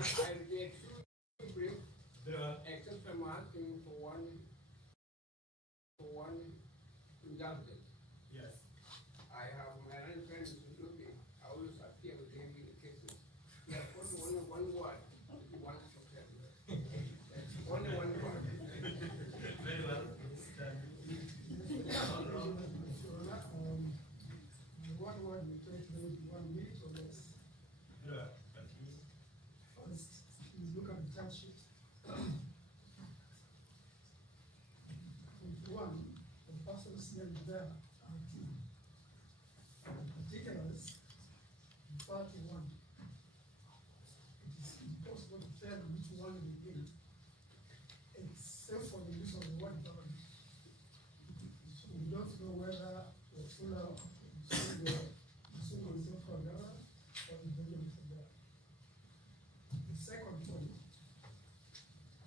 I reject two briefs, except I'm asking for one indulgence. Yes. I have my own friends looking. I always appear with him in the cases. He has only one word. He wants to tell me. Only one word. Very well. One word will take maybe 1 minute or less. Continue. First, please look at the charge sheet. Point one, the person's name there are two. The particulars refer to one. It is impossible to tell which one will be, except for the use of the word government. So we don't know whether the fuller the single is not for government or the building is for government. The second point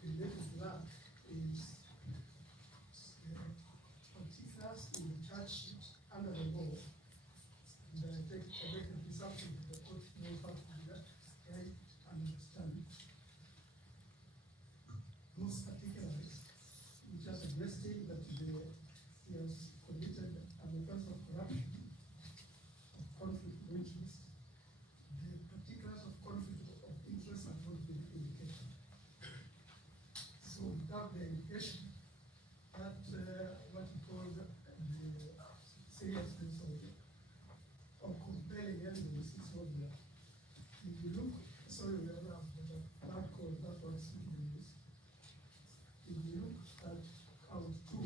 related to that is particulars in the charge sheet under the law. And I take correctly something that the court knows how to do that and understand. Those particulars which are suggesting that he has committed an offense of corruption, of conflict of interest. The particulars of conflict of interest are not been indicated. So without the indication that what we call the seriousness of compelling evidence is not there. If you look, sorry, we have that call that was used. If you look at count 2,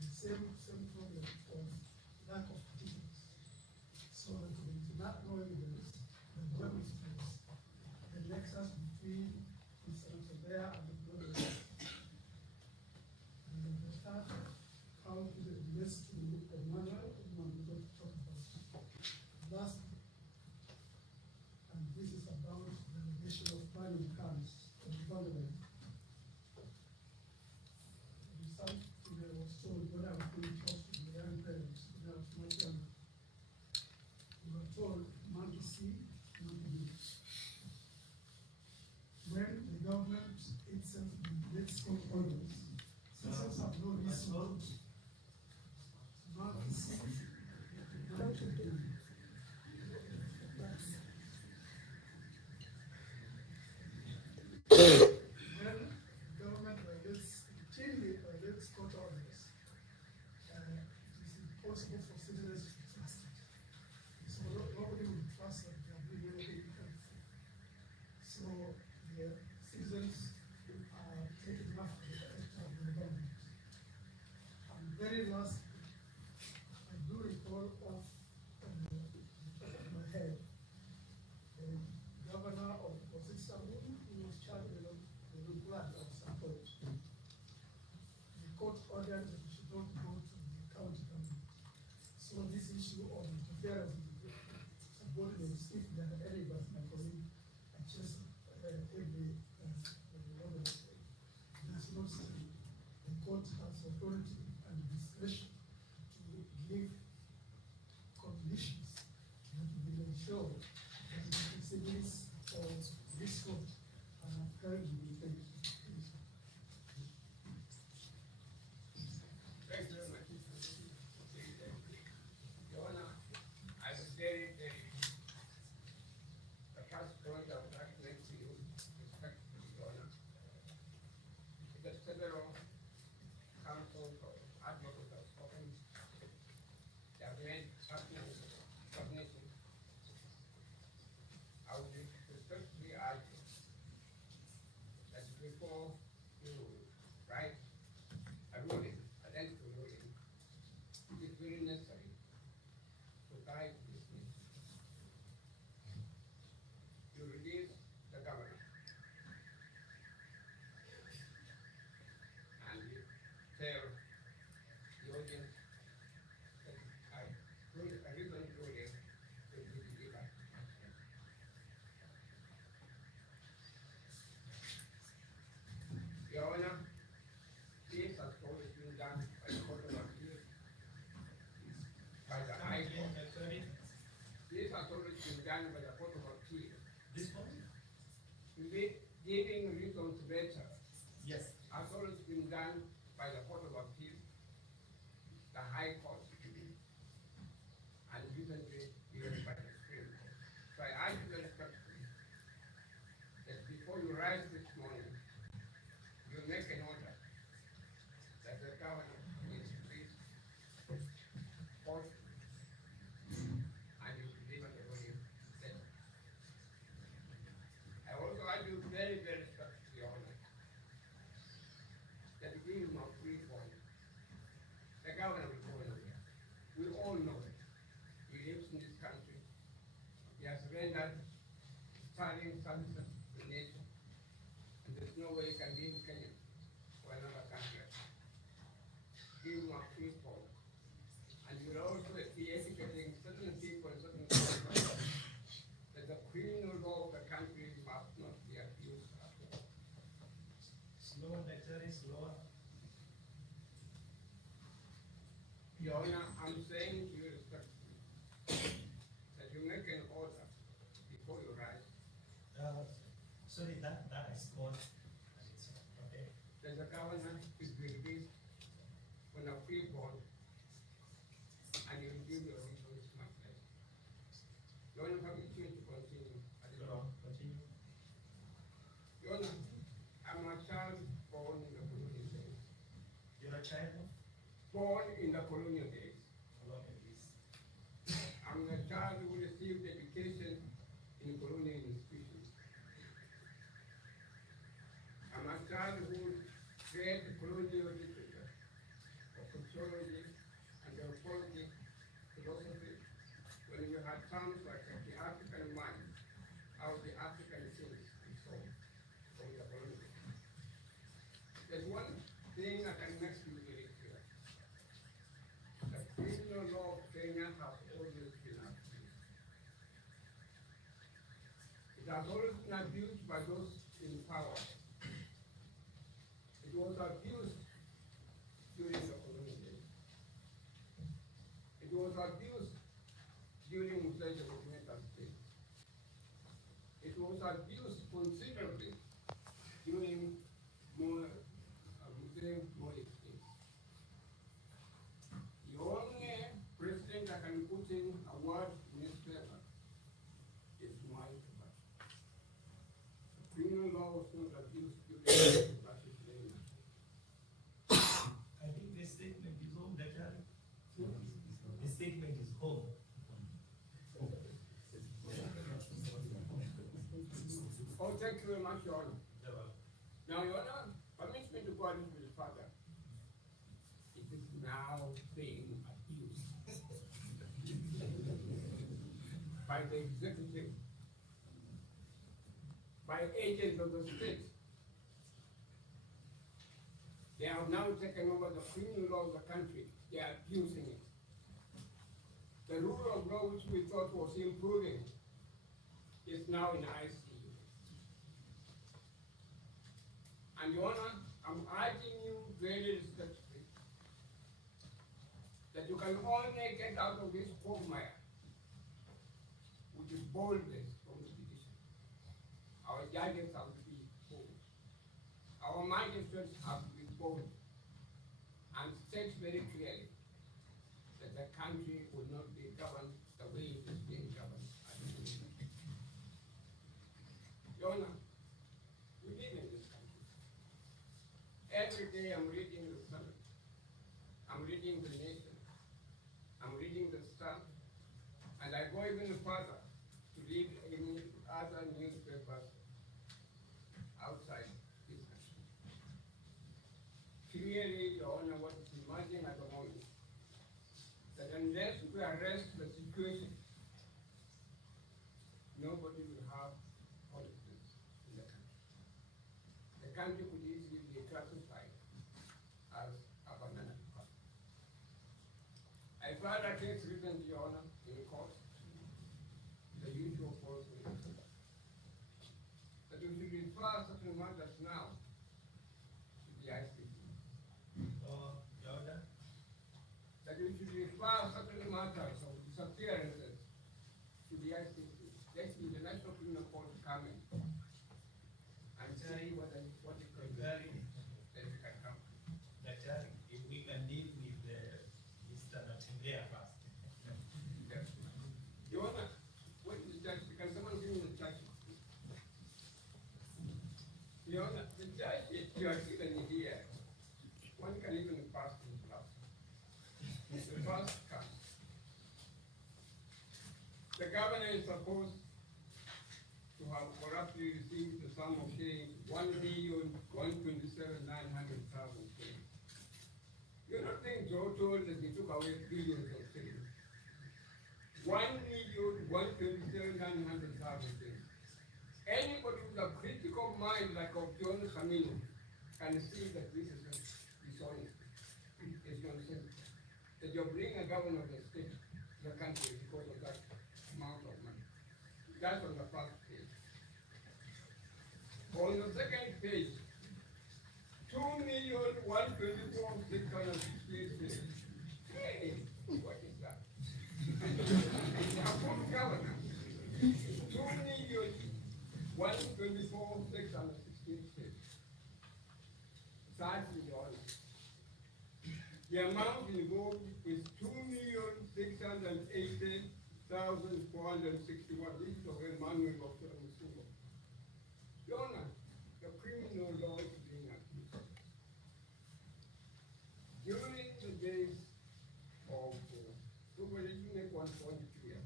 the same problem of lack of particulars. So that there is not no evidence that demonstrates the nexus between Mr. Natembeya and the brother. And the third count relates to the manual we're going to talk about. Last, and this is about the relation of planning cars and development. I was told when I was being talked to the young parents, when I was much younger, we were told monkey see, monkey do. When the government itself gets court orders, citizens have no reason to monkey see, monkey do. Court orders, it is impossible for citizens to trust it. So nobody will trust that they are doing anything helpful. So the citizens are taking enough of the government. And very last, I do recall off the top of my head, the governor of Istanbul, who was charged with the blood of support. Court ordered that we should not go to the county government. So this issue of interference with subordinates, if there are any, but my colleague, I just every that's not true. The court has authority and discretion to give conditions that will ensure that the proceedings of this court are upheld in the case. Thank you very much. Your Honor, I was very, the first point I would like to make to you, respectfully, Your Honor, because several counsels or advocates have spoken, they have made submission. I would respectfully argue that before you write a ruling, it is very necessary to guide this case. You release the governor and you tell the audience that a written ruling will be delivered. Your Honor, this has always been done by the Court of Appeal, by the High Court. This has always been done by the Court of Appeal. This one? giving reasons better Yes. has always been done by the Court of Appeal, the High Court, and recently even by the Supreme Court. So I ask you very respectfully that before you rise this morning, you make an order that the governor is please post and you deliver the body letter. I also ask you very, very respectfully, Your Honor, that you give him a free bond. The governor will go nowhere. We all know it. He lives in this country. He has rendered sterling services to the nation. And there's no way he can leave Kenya or another country. Give him a free bond. And you'll also be educating certain people, certain people, that the criminal law of the country must not be abused at all. Slower, lecture is slower. Your Honor, I'm saying to you respectfully that you make an order before you rise. Sorry, that I scored. Okay. That the governor is released on a free bond and you will give your reasons my pleasure. Your Honor, permit me to continue. Go on, continue. Your Honor, I'm a child born in the colonial days. You're a child of Born in the colonial days. Colombia, please. I'm a child who received education in colonial institutions. I'm a child who read colonial literature, of sociology, anthropology, philosophy, when you had terms like the African mind, how the African things and so on, from the colonial. There's one thing that I make you very clear. The criminal law of Kenya has always been abused. It has always been abused by those in power. It was abused during the colonial days. It was abused during Muslim developmental state. It was abused considerably during more Muslim Modi state. The only president that can put in a word in his favor is my Kibaki. The criminal law was not abused during Kibaki's reign. I think this statement is home, lecture. This statement is home. Oh, thank you very much, Your Honor. Never. Now, Your Honor, permit me to go a little bit further. It is now being abused by the executive, by agents of the state. They have now taken over the criminal law of the country. They are abusing it. The rule of law which we thought was improving is now in ICU. And Your Honor, I'm urging you very respectfully that you can only get out of this quagmire, which is boldness from the judiciary. Our judges have to be bold. Our magistrates have to be bold and state very clearly that the country will not be governed the way it is being governed at the moment. Your Honor, we live in this country. Every day I'm reading the Sun, I'm reading the Nation, I'm reading the Star, and I go even further to read any other newspapers outside this country. Clearly, Your Honor, what is emerging at the moment, that unless we arrest the situation, nobody will have politics in the country. The country could easily be classified as a banana republic. I filed a case recently, Your Honor, in court, the usual court, that we should refer certain matters now to the ICC. Your Honor. That we should refer certain matters of disappearances to the ICC. That's the International Criminal Court coming. charge sheet you are given here, one can even pass the class. The first comes. The governor is supposed to have corruptly received the sum of shillings 1,127,900,000 shillings. You're not being so told that they took away billions of shillings. 1,127,900,000 shillings. Anybody with a critical mind like of John Camino can see that this is dishonest. It's nonsense. That you bring a governor of the state to the country because of that amount of money. That's on the first page. On the second page, 2,124,668. Hey, what is that? A full governor. 2,124,668. That's the order. The amount involved is 2,680,461. This is of Emmanuel of Musumo. Jonah, the criminal law is being abused. During the days of let me make one point clear.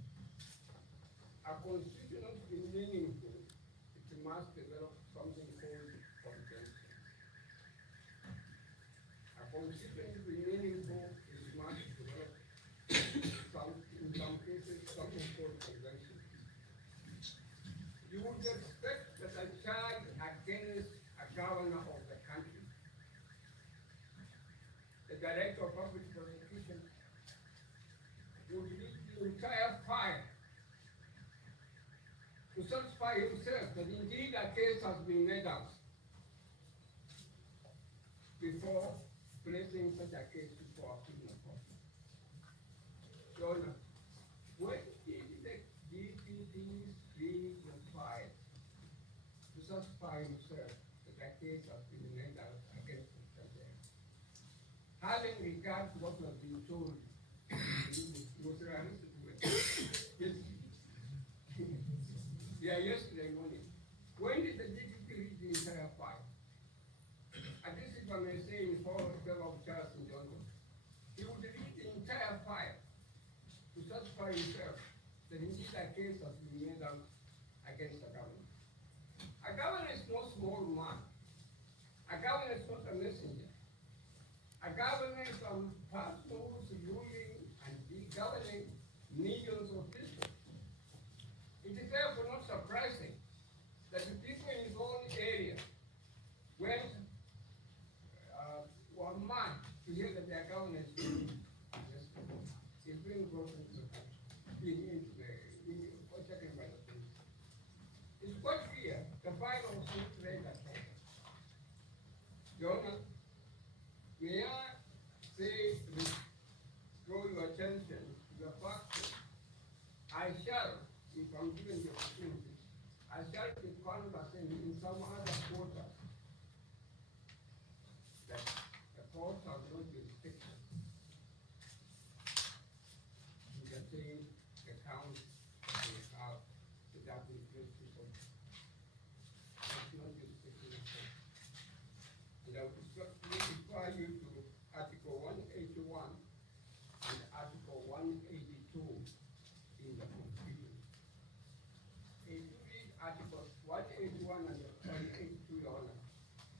A constitution to be meaningful, it must develop something called consensus. A constitution to be meaningful, it must develop in some cases something called convention. You would expect that a charge against a governor of the country, the director of public prosecution, would lead the entire file to satisfy himself that indeed a case has been made out before placing such a case before a criminal court. Jonah, when did the DPPs read the file to satisfy himself that a case has been made out against Mr. James? Having regard to what was being told, was realistic with yeah, yesterday morning. When did the DPP read the entire file? And this is what I say in favor of Charles and Johnson. He would read the entire file to satisfy himself that indeed a case has been made out against the government. A governor is no small man. A governor is not a messenger. A governor is a person who's ruling and governing millions of people. It is therefore not surprising that the people in his own area were mad to hear that their governor is being brought into the country, taken by the police. It's quite clear the file was not read at all. Jonah, may I say, draw your attention to the fact that I shall, if I'm given the opportunity, I shall be conversant in some other quarters that the courts have no jurisdiction to contain the count that they have to that includes people. That's not jurisdiction at all. And I would refer you to Article 181 and Article 182 in the Constitution. If you read Articles 181 and 182, Your Honor,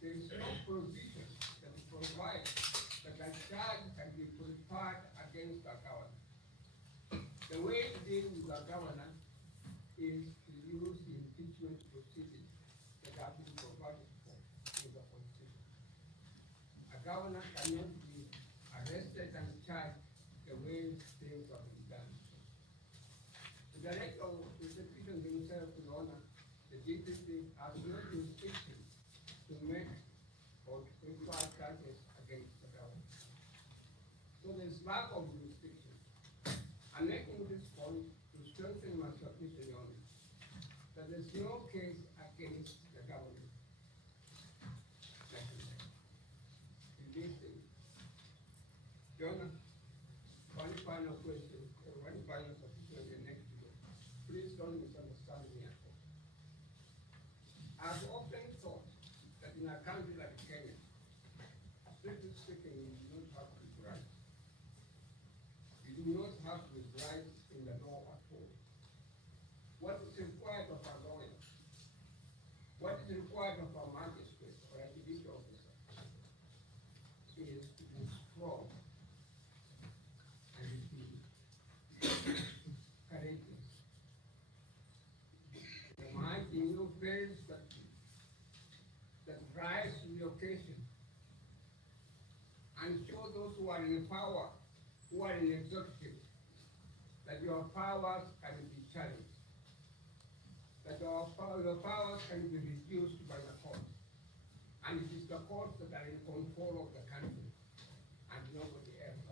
there is no provision that provides that a charge can be preferred against a governor. The way to deal with a governor is to use the impeachment proceedings that have been provided for in the Constitution. A governor cannot be arrested and charged the way things have been done. The director of the prosecution himself, Your Honor, the DPP has no jurisdiction to make or to prefer charges against the government. So there's lack of jurisdiction. I'm making this point to strengthen my submission, Your Honor, that there's no case against the government. In this thing. Your Honor, one final question, one final submission on the next video. Please don't misunderstand me at all. I've often thought that in a country like strictly speaking, you don't have to bribe. You do not have to bribe in the law at all. What is required of a lawyer, what is required of a magistrate or a judicial officer is to be strong and to be courageous. Remind you friends that rise to the occasion and show those who are in power, who are in executive, that your powers can be challenged, that your powers can be reduced by the court. And it is the courts that are in control of the country and nobody else.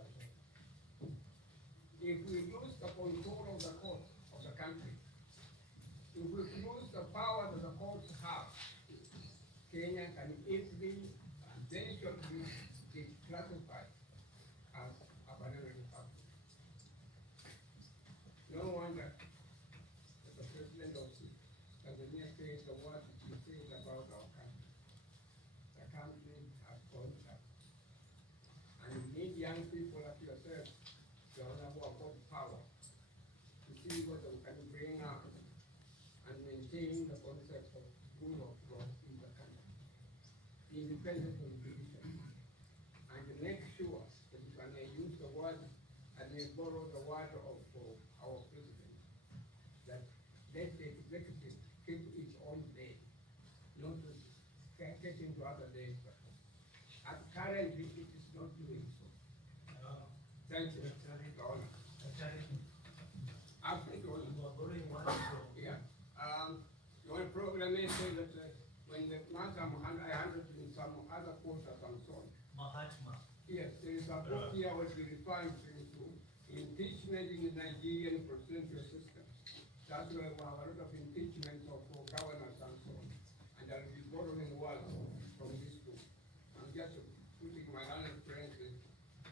If we lose the control of the courts of the country, if we lose the power that the courts have, Kenya can easily and very shortly be classified as a banana republic. No wonder that the president of Tanzania says the word he says about our country. The country has gone up. And we need young people like yourself, the honorable about power, to see what we can bring out and maintain the concept of rule of law in the country, the independence of judiciary, and to make sure that we can use the word and we borrow the word of our president, that let the executive keep its own day, not to get into other days. But currently, it is not doing so. Thank you. After yeah. Your program is saying that when the matter I handled in some other quarters and so on. Mahatma. Yes, there is a book here which we referring to impeachment in the Nigerian presidential system. That's where we have a lot of impeachment of governors and so on. And I'll be borrowing words from this book. I'm just putting my other friends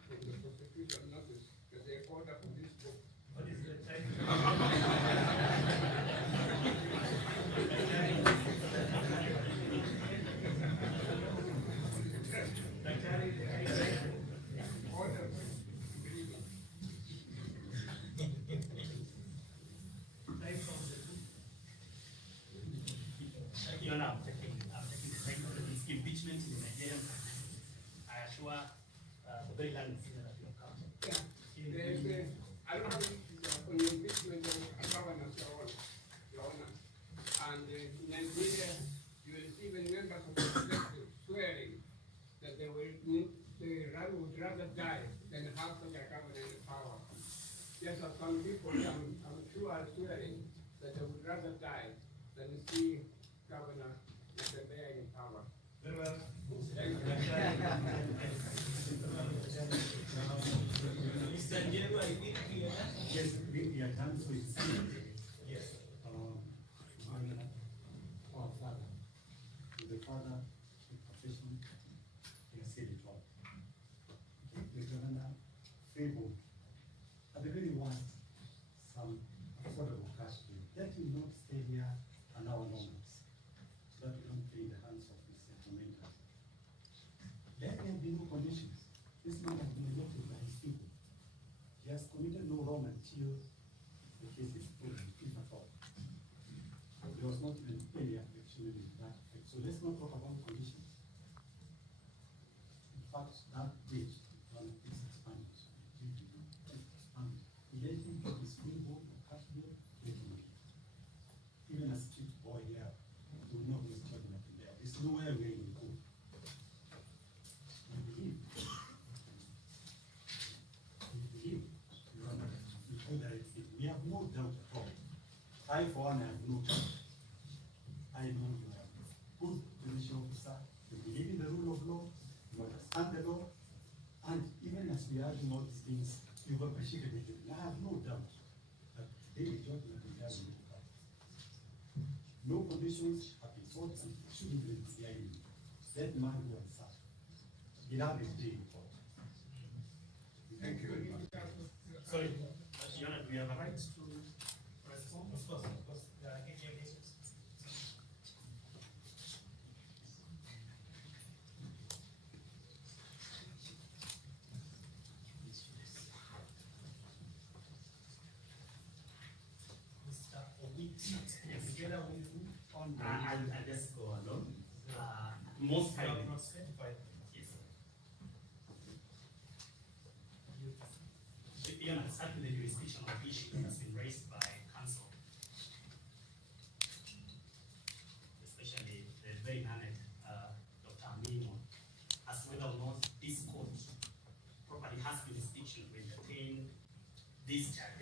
from the prosecution notice that they order from this book. What is the title? Order. Your Honor, I'm taking the side of this impeachment in Nigeria. I assure the very learned senior that you have come. I don't know on the impeachment of governors, Your Honor. And in Nigeria, you will see the members of the executive swearing that they would rather die than have such a government in power. Yes, some people, I'm sure, are swearing that they would rather die than see Governor Natembeya in power. Very well. Thank you. Mr. Njero, I think we are. Yes, we are done, so it's Yes. our father, the father, the profession, he has said it all. The governor favored, at the very worst, some affordable cash bill. That will not stay here an hour longer, so that we don't play in the hands of the settlementers. There can be no conditions. This man has been elected by his people. He has committed no wrong until the case is proven, if at all. There was not even any affection in that effect. So let's not talk about conditions. In fact, that bridge, one of these expanded. Let him get his full boat of cash bill, let him get it. Even a street boy here will not be struggling up there. There's nowhere where he will go. We believe, Your Honor, we know that it's it. We have no doubt at all. I, for one, have no doubt. I know you are a good police officer, you believe in the rule of law, you understand the law, and even as we are doing all these things, you've appreciated it. I have no doubt that they will judge that we have in the past. No conditions have been sought and shouldn't be decided. That man who has sat, he'll have his day in court. Thank you. Sorry, Your Honor, do we have a right to respond? Of course, there are any cases. Yes. together with you on the. I'll just go alone. Most You are kindly. not certified. Yes. Your Honor, starting the jurisdictional issue that has been raised by counsel, especially the very learned Dr. Amino, as to whether or not this court properly has jurisdiction to entertain these charges.